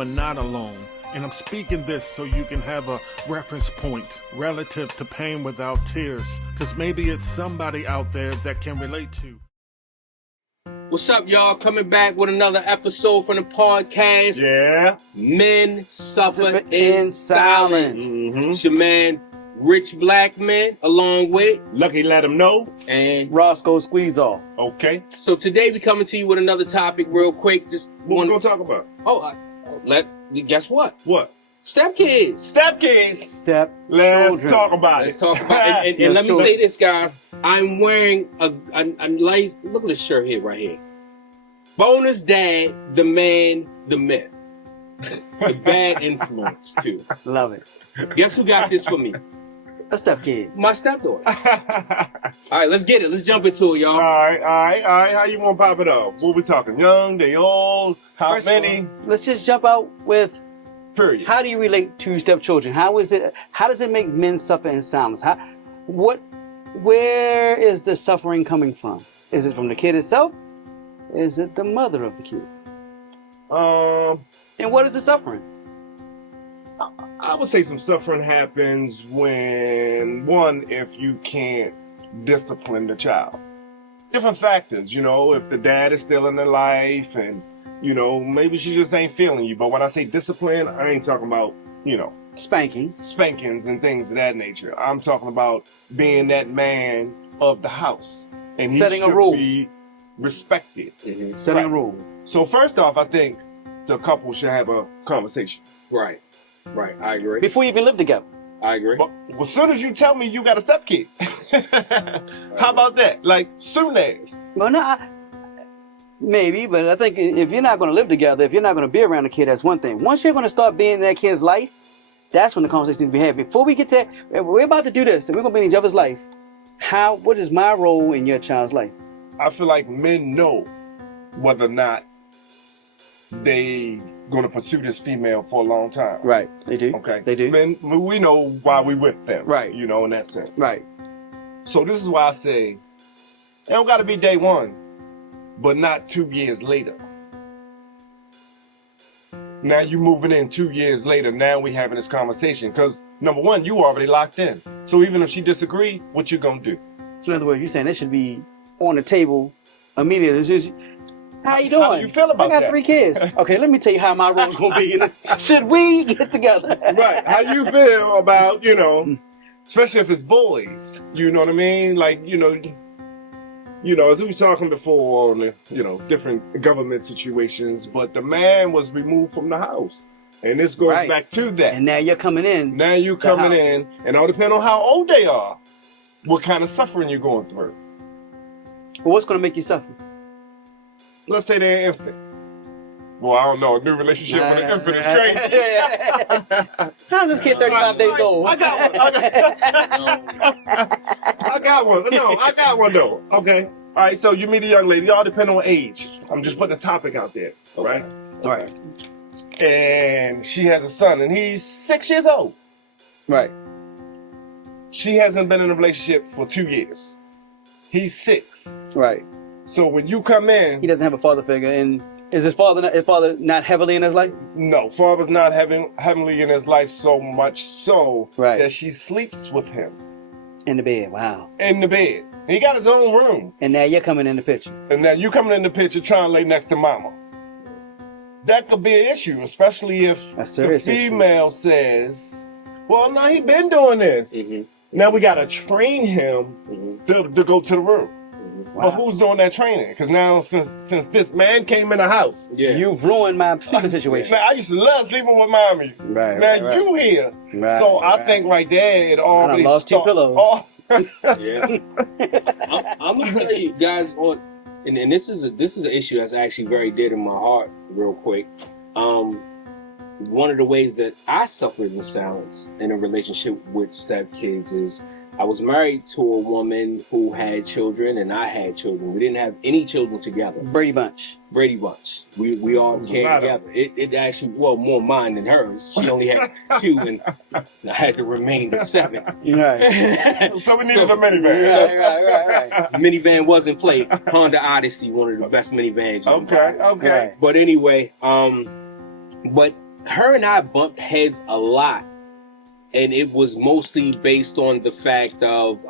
and not alone. And I'm speaking this so you can have a reference point relative to pain without tears, because maybe it's somebody out there that can relate to. What's up, y'all? Coming back with another episode from the podcast. Yeah. Men suffer in silence. Mm-hmm. It's your man, Rich Black Man, along with Lucky let him know. and Rosco Squeeze Off. Okay. so today we coming to you with another topic real quick. Just What we one. gonna talk about? Guess what? What? Stepkids. Stepkids. Step. Let's children. talk about Let's it. talk about it. And Yes, let me sure. say this, guys. I'm wearing a nice, look at this shirt here, right here. Bonus Dad, the man, the myth. The bad influence, too. Love it. Guess who got this for me? A step kid. My stepdaughter. All right, let's get it. Let's jump into it, y'all. All right. How you want to pop it off? What we talking? Young, they old? How First of many? Let's just jump out with Period. how do you relate to stepchildren? How does it make men suffer in silence? Where is the suffering coming from? Is it from the kid itself? Is it the mother of the kid? And what is the suffering? I would say some suffering happens when, one, if you can't discipline the child. Different factors, if the dad is still in their life and, maybe she just ain't feeling you. But when I say discipline, I ain't talking about, Spankings. spankings and things of that nature. I'm talking about being that man of the house. And he Setting a should rule. be respected. Setting a Right. rule. So first off, I think the couple should have a conversation. Right. I agree. Before you even live together. I agree. But as soon as you tell me you got a stepkid, how about that? Like, soon as. Well, no, maybe, but I think if you're not going to live together, if you're not going to be around the kid, that's one thing. Once you're going to start being in that kid's life, that's when the conversation needs to be had. Before we get there, we're about to do this, and we're going to be in each other's life. What is my role in your child's life? I feel like men know whether or not they going to pursue this female for a long time. Right, they do. Okay. They do. Men, we know why we with them. Right. In that sense. Right. So this is why I say, it don't got to be day one, but not 2 years later. Now you moving in 2 years later, now we having this conversation. Because, number one, you already locked in. So even if she disagree, what you going to do? So in other words, you're saying that should be on the table immediately. It's just, how you doing? How you feel about I got that? 3 kids. Okay, let me tell you how my role's going to be. Should we get together? Right. How you feel about, especially if it's boys, you know what I mean? Like, as we were talking before on the, different government situations, but the man was removed from the house. And this goes Right. back to that. And now you're coming in. Now you coming house. in, and all depend on how old they are, what kind of suffering you're going through. Well, what's going to make you suffer? Let's say they're an infant. Well, I don't know. A new relationship with an infant is crazy. How's this kid 35 days old? I got one. I got one though. Okay. All right. So you meet a young lady. All depend on age. I'm just putting a topic out there. All right. Right. And she has a son, and he's 6 years old. Right. She hasn't been in a relationship for 2 years. He's 6. Right. So when you come in, He doesn't have a father figure, and is his father not heavily in his life? no, father's not heavily in his life so much so Right. that she sleeps with him In the bed. Wow. in the bed. He got his own room. And now you're coming in the picture. And now you coming in the picture trying to lay next to mama. That could be an issue, especially if A the serious issue. female says, well, no, he been doing this. Mm-hmm. Now we got to train him to go to the room. Wow. But who's doing that training? Because now since this man came in the house, Yeah. You've ruined my sleeping situation. man, I used to love sleeping with mommy. Right. Now right, you here. right, So I right. think right there it already lost 2 starts. pillows. Oh, Yeah. I'm gonna tell you guys and this is an issue that's actually very dear to my heart. Real quick, one of the ways that I suffered in silence in a relationship with stepkids is I was married to a woman who had children and I had children. We didn't have any children together. Brady Bunch. Brady Bunch. We all There's a came lot of together. It actually, well, more mine than hers. She only had 2 and I had to remain the 7. Right. so we needed a minivan. Right. Minivan was in play. Honda Odyssey, one of the best minivans. you can buy. Okay. Right. But anyway, but her and I bumped heads a lot. And it was mostly based on the fact of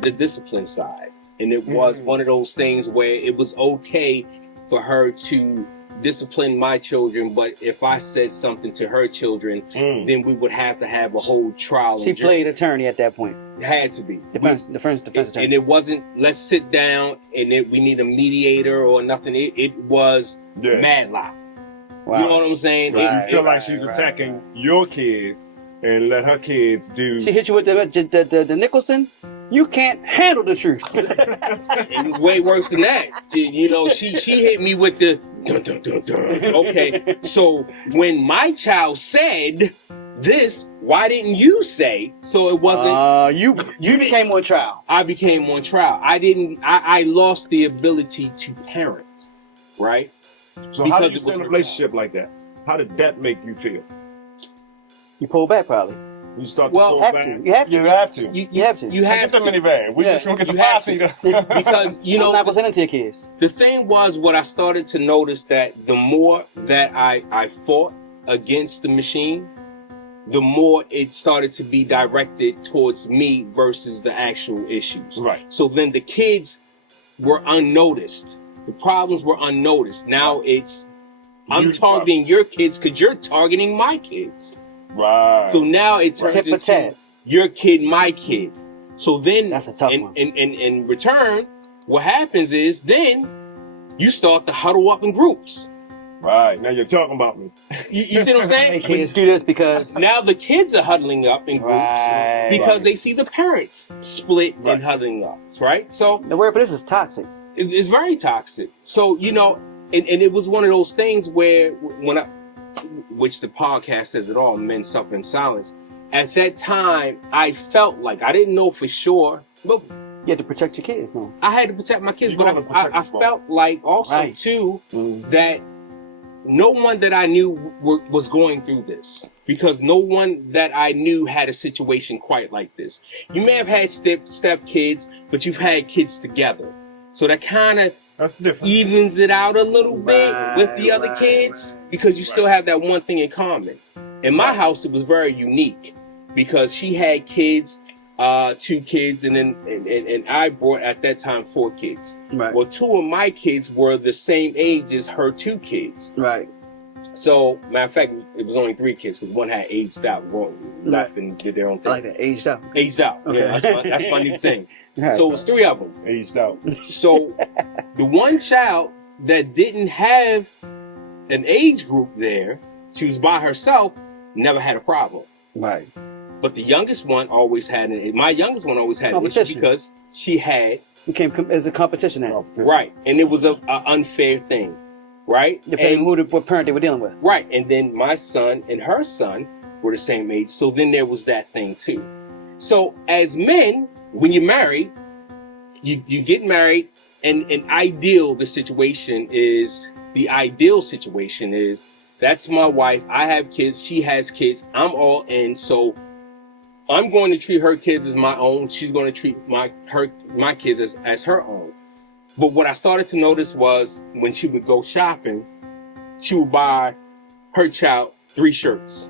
the discipline side. And it was one of those things where it was okay for her to discipline my children, but if I said something to her children, then we would have to have a whole trial. She played attorney at that point. It had to be. Defense attorney. And it wasn't, let's sit down and we need a mediator or nothing. It was madlock. Wow. You know what I'm saying? Right. You feel like she's attacking your kids and let her kids do. She hit you with the Nicholson. You can't handle the truth. It was way worse than that. You know, she hit me with the dun, dun, dun, dun. Okay, so when my child said this, why didn't you say? So it wasn't. You became on trial. I became on trial. I lost the ability to parent. Right. So how did you stay in a relationship like that? How did that make you feel? You pull back probably. You start to pull back. You have to. You have to. You have to. You have get to. the minivan. We're just gonna get the 5-seater. Because you know, I'm not gonna send it to your kids. The thing was, what I started to notice that the more that I fought against the machine, the more it started to be directed towards me versus the actual issues. Right. So then the kids were unnoticed. The problems were unnoticed. Now it's I'm targeting your kids because you're targeting my kids. Right. So now it's tit for tat. Your kid, my kid. So then that's a tough one. In return, what happens is then you start to huddle up in groups. Right. Now you're talking about me. You see what I'm saying? Hey, kids do this because now the kids are huddling up in groups because they see the parents split and huddling up. Right? So the word for this is toxic. It's very toxic. So, you know, and it was one of those things where which the podcast says it all, men suffer in silence. At that time, I felt like, I didn't know for sure, but you had to protect your kids, no? I had to protect my kids, but I felt like also too that no one that I knew was going through this, because no one that I knew had a situation quite like this. You may have had step kids, but you've had kids together. So that kind of evens it out a little bit with the other kids, because you still have that one thing in common. In my house, it was very unique because she had kids, 2 kids, and then and I brought at that time 4 kids. Right. Well, 2 of my kids were the same age as her 2 kids. Right. So, matter of fact, it was only 3 kids because one had aged out, left and did their own thing. I like that, aged out. Aged out. Okay. Yeah, that's my new thing. Right. So it was 3 of them. Aged out. So the one child that didn't have an age group there, she was by herself, never had a problem. Right. But the youngest one always had my youngest one always had an issue because she had became as a competition now. Right, and it was a unfair thing, right? Depending on what parent they were dealing with. Right, and then my son and her son were the same age, so then there was that thing too. So as men, when you're married, you get married, and the ideal situation is that's my wife, I have kids, she has kids, I'm all in, so I'm going to treat her kids as my own, she's going to treat my kids as her own. But what I started to notice was when she would go shopping, she would buy her child 3 shirts.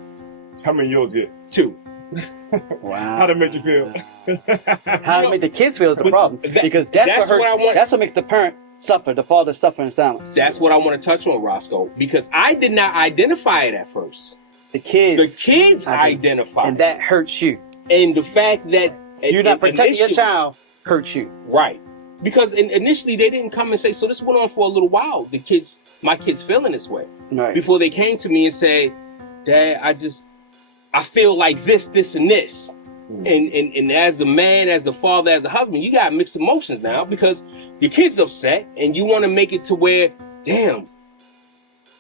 How many yours get? 2. Wow. How'd it make you feel? How to make the kids feel is the problem. Because that's what makes the parent suffer, the father suffer in silence. That's what I want to touch on, Rosco, because I did not identify it at first. The kids identify. And that hurts you. And the fact that you're not protecting your child hurts you. Right. Because initially they didn't come and say, so this went on for a little while. My kids feeling this way. Right. Before they came to me and say, Dad, I feel like this, and this. And as a man, as the father, as a husband, you got mixed emotions now because your kid's upset and you want to make it to where, damn,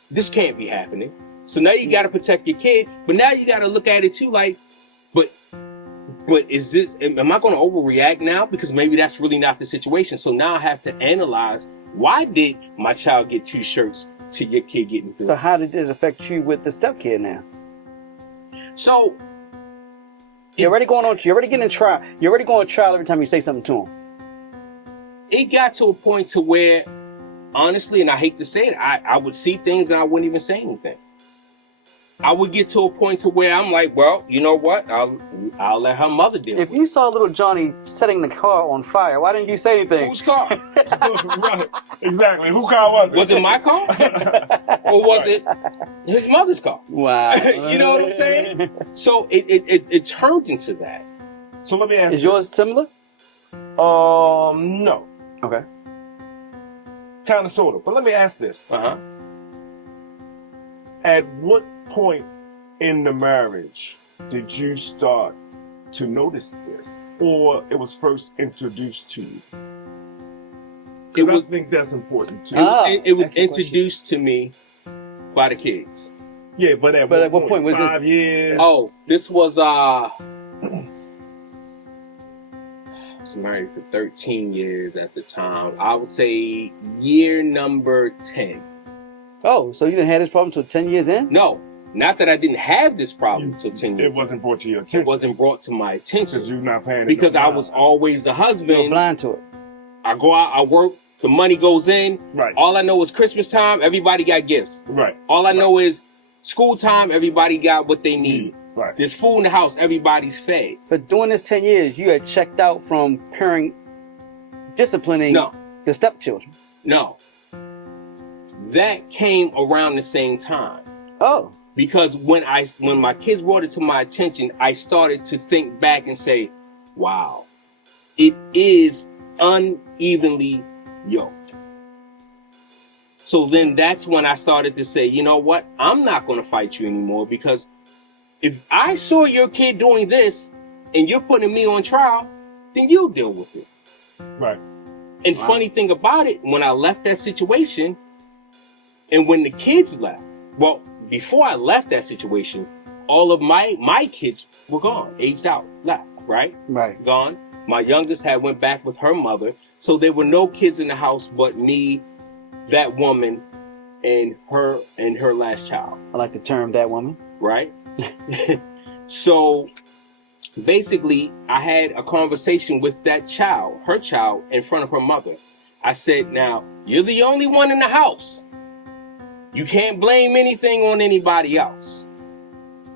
this can't be happening. So now you got to protect your kid, but now you got to look at it too like, but is this, am I going to overreact now? Because maybe that's really not the situation. So now I have to analyze, why did my child get 2 shirts to your kid getting 3? So how did this affect you with the stepkid now? So you're already getting in trial. You're already going to trial every time you say something to him. It got to a point to where, honestly, and I hate to say it, I would see things and I wouldn't even say anything. I would get to a point to where I'm like, well, you know what? I'll let her mother deal If with you saw little Johnny setting the car on fire, why didn't you say it. anything? Whose car? Right. Exactly. Who car was it? Was it my car? Or was it his mother's car? Wow. You know what I'm saying? So it turned into that. So let me ask Is yours similar? No. Okay. Kind of, sort of. But let me ask this. Uh-huh. At what point in the marriage did you start to notice this? Or it was first introduced to you? Because I think that's important too. It was excellent introduced to me by the kids. Yeah, but at what point? Was 5 years? Oh, this was I was married for 13 years at the time. I would say year number 10. Oh, so you didn't have this problem until 10 years in? No, not that I didn't have this problem until 10 years. It wasn't brought to your attention. It wasn't brought to my Because attention you're not paying it. because no I mind. was always the You were husband. blind to it. I go out, I work, the money goes in. Right. All I know is Christmas time, everybody got gifts. Right. All I know is school time, everybody got what they need. Right. There's food in the house, everybody's fed. But during this 10 years, you had checked out from parent disciplining No. the stepchildren. No. That came around the same time. Oh. Because when my kids brought it to my attention, I started to think back and say, wow, it is unevenly yoked. So then that's when I started to say, you know what? I'm not going to fight you anymore, because if I saw your kid doing this and you're putting me on trial, then you deal with it. Right. And Wow. funny thing about it, when I left that situation and when the kids left, well, before I left that situation, all of my kids were gone, aged out, left, right? Right. Gone. My youngest had went back with her mother. So there were no kids in the house but me, that woman, and her last child, I like the term that woman. right? So basically, I had a conversation with that child, her child, in front of her mother. I said, now, you're the only one in the house. You can't blame anything on anybody else.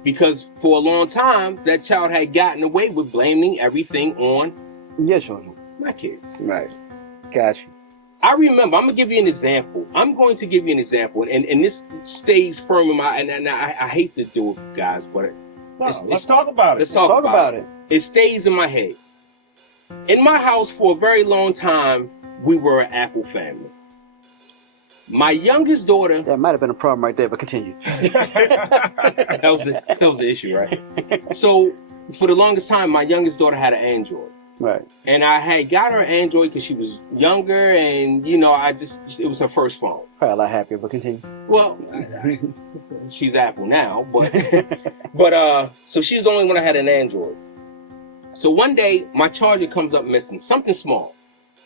Because for a long time, that child had gotten away with blaming everything on Your children. my kids. Right. Got you. I remember, I'm going to give you an example. And this stays firm in my, and I hate to do it, guys, but Let's talk about it. let's talk Talk about about it. it. It stays in my head. In my house for a very long time, we were an apple family. My youngest daughter, That might have been a problem right there, but continue. that was the issue, right? So for the longest time, my youngest daughter had an Android. Right. And I had got her an Android because she was younger, and it was her first phone. Probably a lot happier, but continue. Well, she's Apple now, but so she's the only one that had an Android. So one day, my charger comes up missing, something small.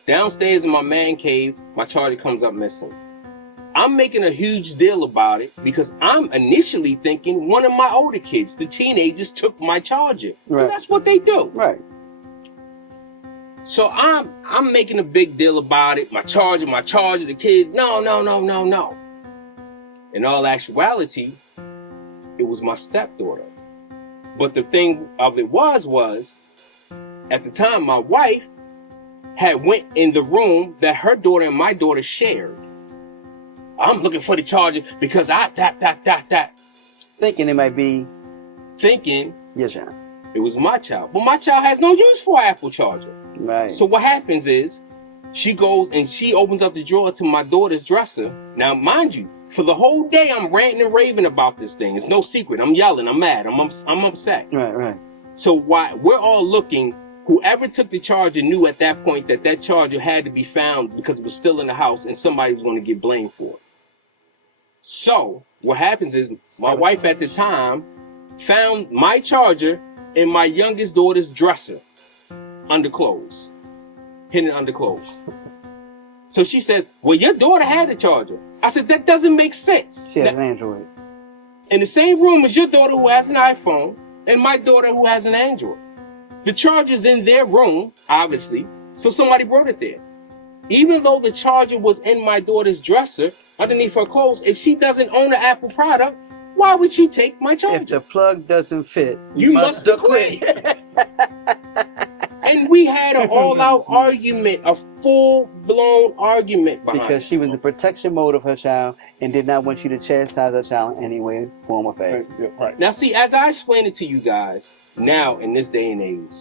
Downstairs in my man cave, my charger comes up missing. I'm making a huge deal about it because I'm initially thinking one of my older kids, the teenagers, took my charger. 'Cause Right. that's what they do. Right. So I'm making a big deal about it. My charger, the kids. No. In all actuality, it was my stepdaughter. But the thing of it was at the time my wife had went in the room that her daughter and my daughter shared. I'm looking for the charger because that. Thinking it might be Thinking your child. it was my child. But my child has no use for an Apple charger. Right. So what happens is she goes and she opens up the drawer to my daughter's dresser. Now, mind you, for the whole day, I'm ranting and raving about this thing. It's no secret. I'm yelling. I'm mad. I'm upset. Right. So while we're all looking, whoever took the charger knew at that point that charger had to be found because it was still in the house and somebody was going to get blamed for it. So what happens is my wife at the time found my charger in my youngest daughter's dresser. Underclothes. Hidden underclothes. So she says, well, your daughter had the charger. I said, that doesn't make sense. She has an Android. In the same room as your daughter who has an iPhone and my daughter who has an Android. The charger's in their room, obviously, so somebody brought it there. Even though the charger was in my daughter's dresser, underneath her clothes, if she doesn't own an Apple product, Why would she take my charger? If the plug doesn't fit, You must acquit. And we had an all-out argument, a full-blown argument behind because she was in protection mode of her child and did not want you to chastise her child in any way, form, or fashion. Yeah, right. Now, see, as I explain it to you guys, now, in this day and age,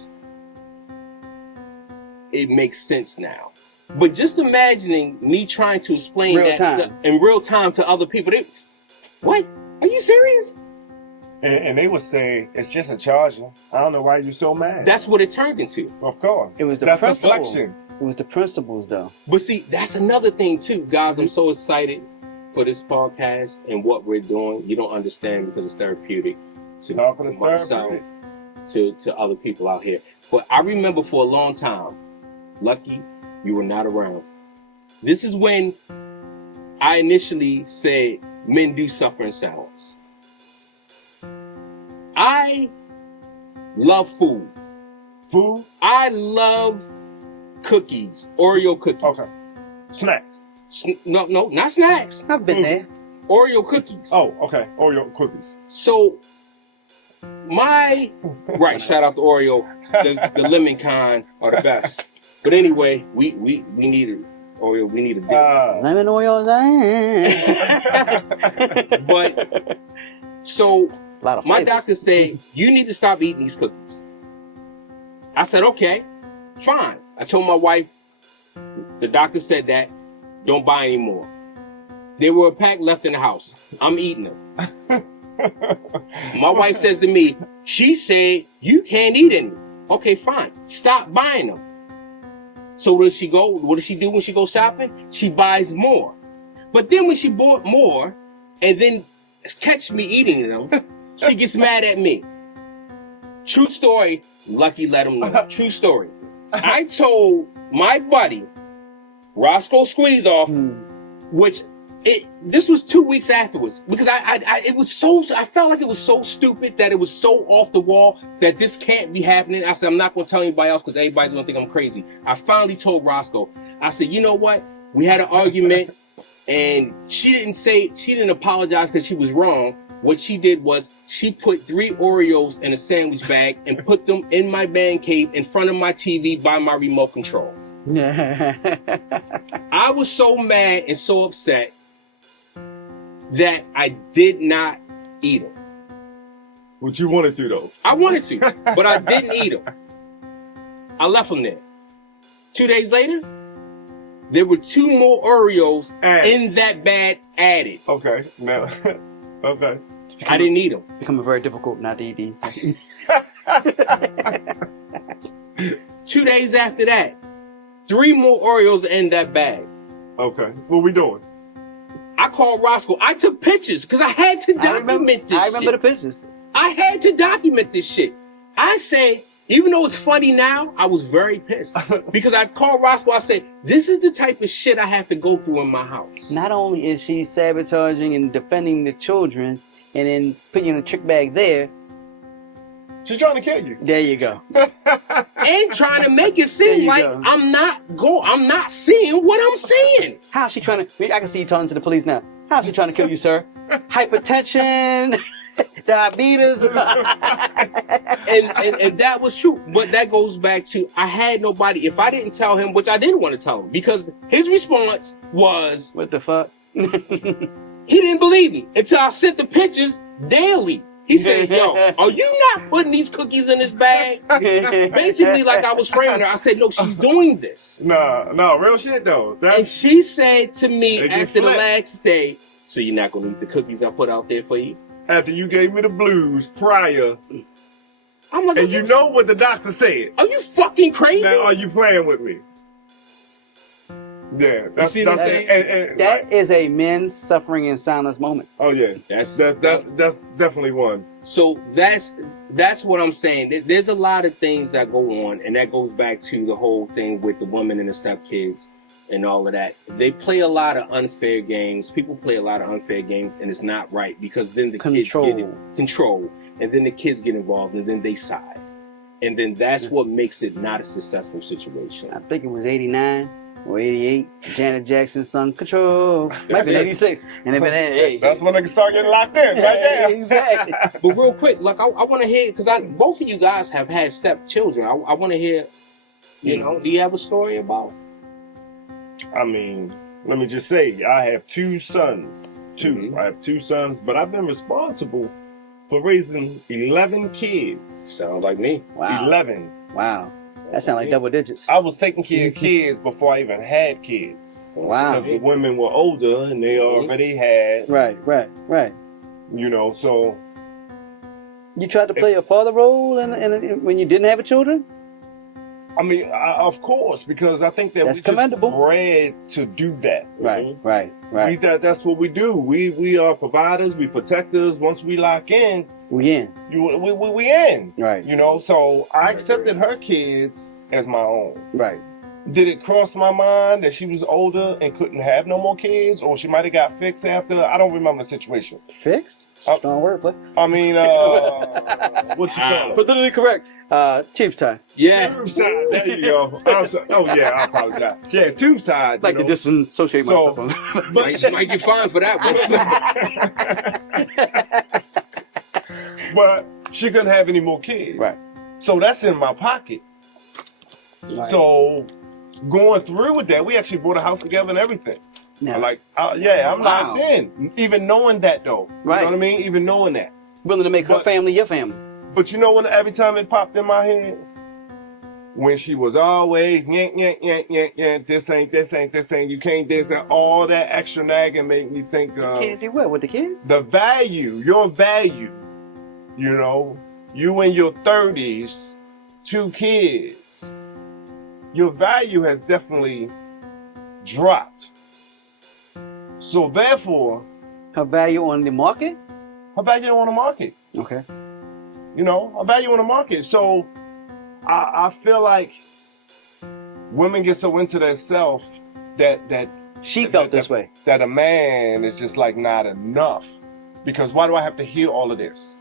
it makes sense now. But just imagining me trying to explain in real time to other people. What? Are you serious? And they would say, it's just a charger. I don't know why you're so mad. That's what it turned into. Of course. It was the That's principle. deflection. It was the principles, though. But see, that's another thing, too. Guys, I'm so excited for this podcast and what we're doing. You don't understand because it's therapeutic to myself, to other people out here. But I remember for a long time, Lucky, you were not around. This is when I initially said men do suffer in silence. I love food. Food? I love cookies, Oreo cookies. Okay. Snacks? No, not snacks. I've been there. Oreo cookies. Oh, okay. Oreo cookies. So, shout out to Oreo. The lemon kind are the best. But anyway, we need it. Oreo, we need a deal. Lemon Oreo. But, so, my doctor said, you need to stop eating these cookies. I said, okay, fine. I told my wife, the doctor said that, don't buy any more. There were a pack left in the house. I'm eating them. My wife says to me, she said, you can't eat any. Okay, fine. Stop buying them. So what does she do when she goes shopping? She buys more. But then when she bought more and then catch me eating them, she gets mad at me. True story. Lucky let him know. True story. I told my buddy, Rosco Squeeze Off, which this was 2 weeks afterwards, because I felt like it was so stupid that it was so off the wall that this can't be happening. I said, I'm not going to tell anybody else because everybody's going to think I'm crazy. I finally told Rosco, I said, you know what? We had an argument and she didn't apologize because she was wrong. What she did was she put 3 Oreos in a sandwich bag and put them in my man cave in front of my TV by my remote control. I was so mad and so upset that I did not eat them. What you wanted to, though? I wanted to, but I didn't eat them. I left them there. 2 days later, there were 2 more Oreos in that bag added. Okay, now, okay. I didn't eat them. Becoming very difficult not to eat these. 2 days after that, 3 more Oreos in that bag. Okay, what we doing? I called Roscoe. I took pictures because I had to document this shit. I remember the pictures. I had to document this shit. I say, even though it's funny now, I was very pissed. Because I called Roscoe, I said, this is the type of shit I have to go through in my house. Not only is she sabotaging and defending the children and then putting you in a trick bag there. She's trying to kill you. There you go. And trying to make it seem like I'm not seeing what I'm seeing. How's she trying to, I can see you talking to the police now. How's she trying to kill you, sir? Hypertension, diabetes. and that was true. But that goes back to, I had nobody. If I didn't tell him, which I didn't want to tell him, because his response was, what the fuck? He didn't believe me until I sent the pictures daily. He said, yo, are you not putting these cookies in this bag? Basically, like I was framing her. I said, no, she's doing this. No, real shit, though. And she said to me after the last day, so you're not going to eat the cookies I put out there for you? After you gave me the blues prior. I'm like, and you know what the doctor said. Are you fucking crazy? Now, are you playing with me? Yeah, that's what I'm saying. That is a men suffering in silence moment. Oh yeah, that's definitely one. So that's what I'm saying. There's a lot of things that go on, and that goes back to the whole thing with the women and the stepkids and all of that. They play a lot of unfair games. People play a lot of unfair games, and it's not right because then the kids get control, and then the kids get involved, and then they side, and then that's what makes it not a successful situation. I think it was 89. or 88. Janet Jackson sung Control. Might be 86. And if it ain't, hey. That's when they start getting locked in, right there. Exactly. But real quick, like I want to hear, because both of you guys have had stepchildren. I want to hear, you know, do you have a story about? I mean, let me just say, I have 2 sons. 2. Mhm. I have 2 sons, but I've been responsible for raising 11 kids. Sounds like me. Wow. 11. Wow. That sounds like double digits. I was taking care of kids before I even had kids. Wow. Because the women were older and they already had, Right. you know, so. You tried to play a father role in when you didn't have children? I mean, of course, because I think that That's we commendable. just bred to do that. Right. That's what we do. We are providers, we protectors. Once we lock in, We in. we in. Right. You know, so I accepted her kids as my own. Right. Did it cross my mind that she was older and couldn't have no more kids, or she might have got fixed after? I don't remember the situation. Fixed? Strong wordplay. I mean, what you call it? Politically correct. Tube tie. Yeah. Tube side. There you go. Oh yeah, I apologize. Yeah, tube side. Like to disassociate So- myself. Might get fined for that one. But she couldn't have any more kids. Right. So that's in my pocket. Right. So going through with that, we actually bought a house together and everything. Now, I'm like, I'm Wow. locked in. Even knowing that though. Right. You know what I mean? Even knowing that. willing to make her but- family your family. But you know when every time it popped in my head? When she was always, this ain't, you can't this, and all that extra nagging made me think of Kids do what with the kids? the value, your value. You know, you in your 30s, 2 kids, your value has definitely dropped. So therefore, Her value on the market? her value on the market. Okay. You know, her value on the market. So I feel like women get so into their self that She felt this way. that a man is just like not enough. Because why do I have to hear all of this?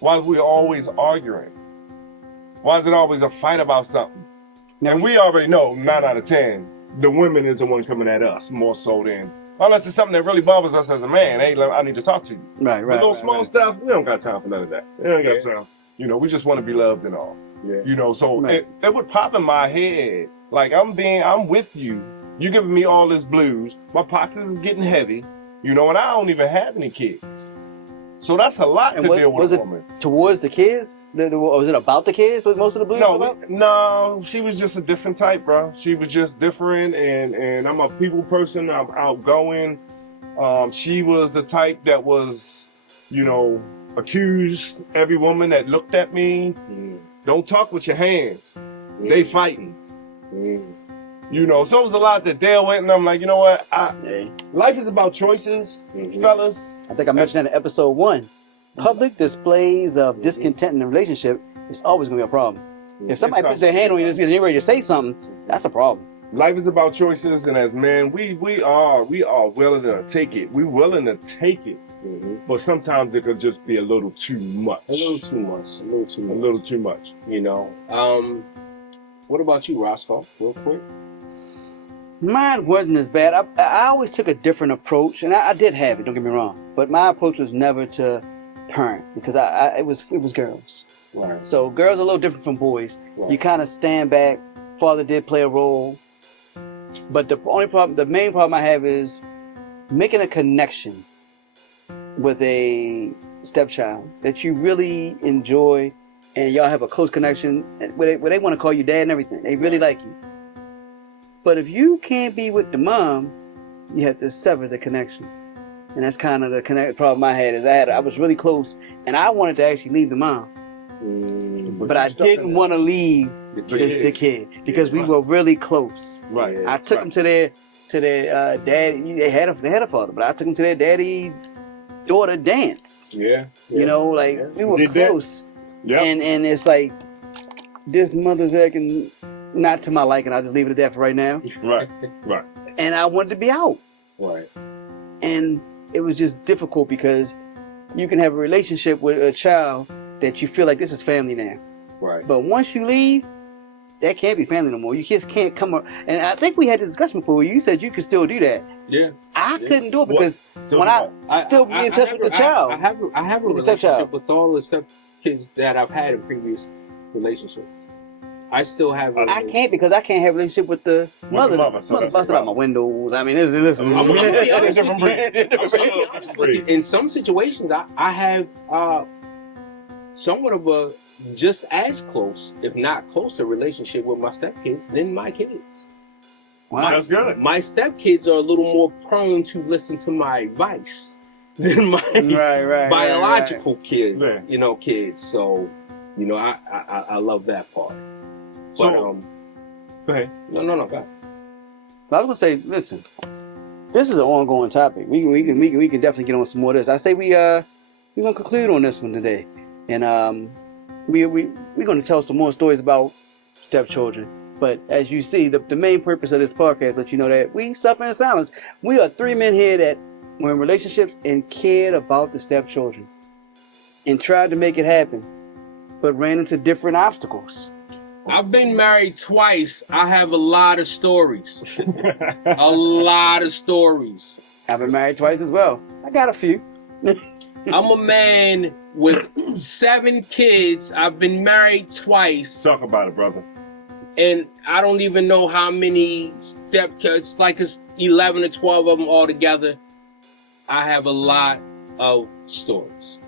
Why are we always arguing? Why is it always a fight about something? Now, And we already know 9 out of 10, the women is the one coming at us more so than, unless it's something that really bothers us as a man. Hey, I need to talk to you. right. The little small stuff, we don't got time for none of that. We don't got time. You know, we just want to be loved and all. Yeah. You know, so Right. it would pop in my head. Like I'm with you. You giving me all this blues. My pockets is getting heavy. You know, and I don't even have any kids. So that's a lot And to what- deal with was a it woman. towards the kids? Was it about the kids? Was most of the blues about? No, she was just a different type, bro. She was just different, and I'm a people person. I'm outgoing. She was the type that was, you know, accused every woman that looked at me. Don't talk with your hands. They fighting. You know, so it was a lot that Dale went, and I'm like, you know what? Hey, Life is about choices, fellas. I think I mentioned that in episode 1. Public displays of discontent in a relationship is always going to be a problem. If somebody puts their hand on you and you're ready to say something, that's a problem. Life is about choices, and as men, we are willing to take it. We're willing to take it, but sometimes it could just be a little too much. A little too much. A little too much. You know. What about you, Rosco? Real quick. Mine wasn't as bad. I always took a different approach, and I did have it. Don't get me wrong, but my approach was never to parent because it was girls. Right. So girls are a little different from boys. Right. You kind of stand back. Father did play a role, but the main problem I have is making a connection with a stepchild that you really enjoy, and y'all have a close connection where they want to call you dad and everything. They really like you. But if you can't be with the mom, you have to sever the connection. And that's kind of the problem I had is I was really close and I wanted to actually leave the mom. But I didn't want to leave the kid because we were really close. Right. I took them to their daddy. They had a father, but I took them to their daddy daughter dance. Yeah. You know, like we were Did that? close. Yeah. And it's like this mother's acting not to my liking. I'll just leave it at that for right now. Right. Right. And I wanted to be out. Right. And it was just difficult because you can have a relationship with a child that you feel like this is family now. Right. But once you leave, that can't be family no more. You kids can't come up. And I think we had this discussion before. You said you could still do that. Yeah. I couldn't do it because Still when do I still be in touch with the child. I have a With the stepchild. relationship with all the stepkids that I've had in previous relationships. I still have. I can't because I can't have a relationship with the mother. mother, so Mother that's the busted out my problem. windows. I mean, listen. I'm gonna be honest Different with breed. you. In some situations, I have somewhat of a just as close, if not closer, relationship with my stepkids than my kids. Wow. That's good. My stepkids are a little more prone to listen to my advice than my Right. biological kid, Yeah. kids. So, I love that part. So, But go ahead. no, go ahead. I was gonna say, listen, this is an ongoing topic. We can definitely get on some more of this. I say we're gonna conclude on this one today, and we're gonna tell some more stories about stepchildren. But as you see, the main purpose of this podcast let you know that we suffer in silence. We are 3 men here that were in relationships and cared about the stepchildren and tried to make it happen, but ran into different obstacles. I've been married twice. I have a lot of stories. A lot of stories. I've been married twice as well. I got a few. I'm a man with 7 kids. I've been married twice. Talk about it, brother. And I don't even know how many stepkids, like it's 11 or 12 of them all together. I have a lot of stories.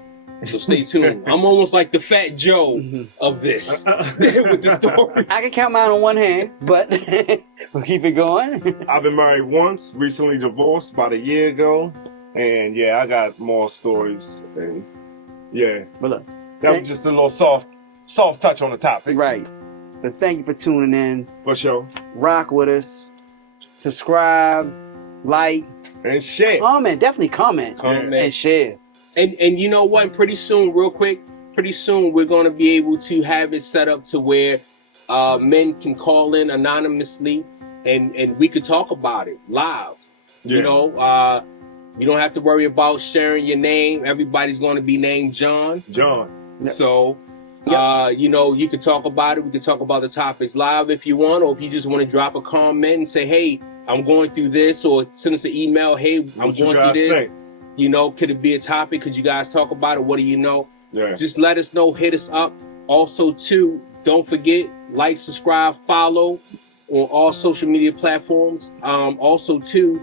So stay tuned. I'm almost like the Fat Joe of this with the story. I can count mine on one hand, but we'll keep it going. I've been married once, recently divorced about a year ago. And yeah, I got more stories. And yeah, But look, that was just a little soft touch on the topic. right. But thank you for tuning in. For sure. Rock with us. Subscribe, like, And share. comment. Definitely comment Comment. and share. And you know what? Pretty soon, real quick, we're going to be able to have it set up to where men can call in anonymously and we could talk about it live. Yeah. You know, you don't have to worry about sharing your name. Everybody's going to be named John. John. So, you can talk about it. We can talk about the topics live if you want, or if you just want to drop a comment and say, hey, I'm going through this, or send us an email. Hey, I'm What you going guys through this. think? Could it be a topic? Could you guys talk about it? What do you know? Yeah. Just let us know. Hit us up. Also, too, don't forget, like, subscribe, follow on all social media platforms. Also, too,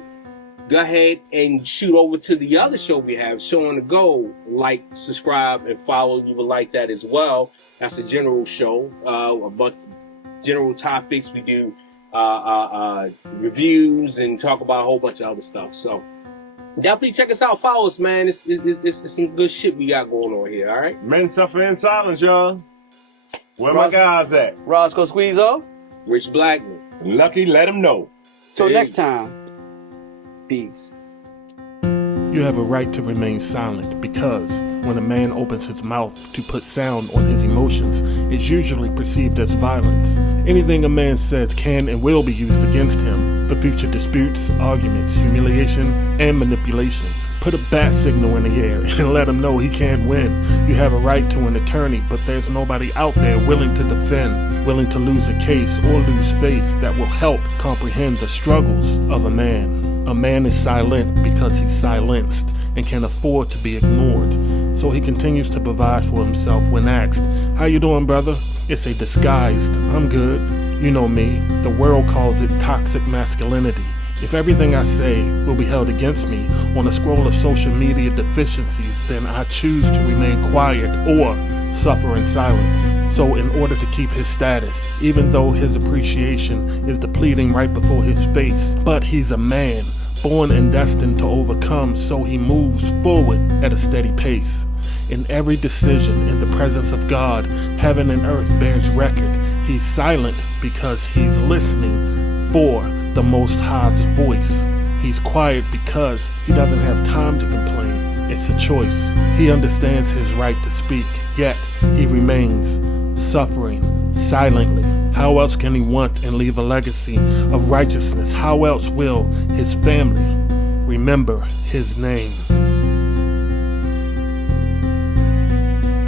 go ahead and shoot over to the other show we have, Show on the Go. Like, subscribe, and follow. You will like that as well. That's a general show. A bunch of general topics. We do reviews and talk about a whole bunch of other stuff. So definitely check us out. Follow us, man. It's some good shit we got going on here. All right. Men suffer in silence, y'all. Where my guys at? Rosco Squeeze Off. Rich Blackman. Lucky, let him know. Till Hey. next time. Peace. You have a right to remain silent because when a man opens his mouth to put sound on his emotions, it's usually perceived as violence. Anything a man says can and will be used against him for future disputes, arguments, humiliation, and manipulation. Put a bat signal in the air and let him know he can't win. You have a right to an attorney, but there's nobody out there willing to defend, willing to lose a case or lose face that will help comprehend the struggles of a man. A man is silent because he's silenced and can afford to be ignored. So he continues to provide for himself when asked, "How you doing, brother?" It's a disguised, "I'm good." You know me, the world calls it toxic masculinity. If everything I say will be held against me on a scroll of social media deficiencies, then I choose to remain quiet or suffer in silence. So in order to keep his status, even though his appreciation is depleting right before his face, but he's a man, born and destined to overcome, so he moves forward at a steady pace. In every decision, in the presence of God, heaven and earth bears record. He's silent because he's listening for the Most High's voice. He's quiet because he doesn't have time to complain. It's a choice. He understands his right to speak, yet he remains suffering silently. How else can he want and leave a legacy of righteousness? How else will his family remember his name?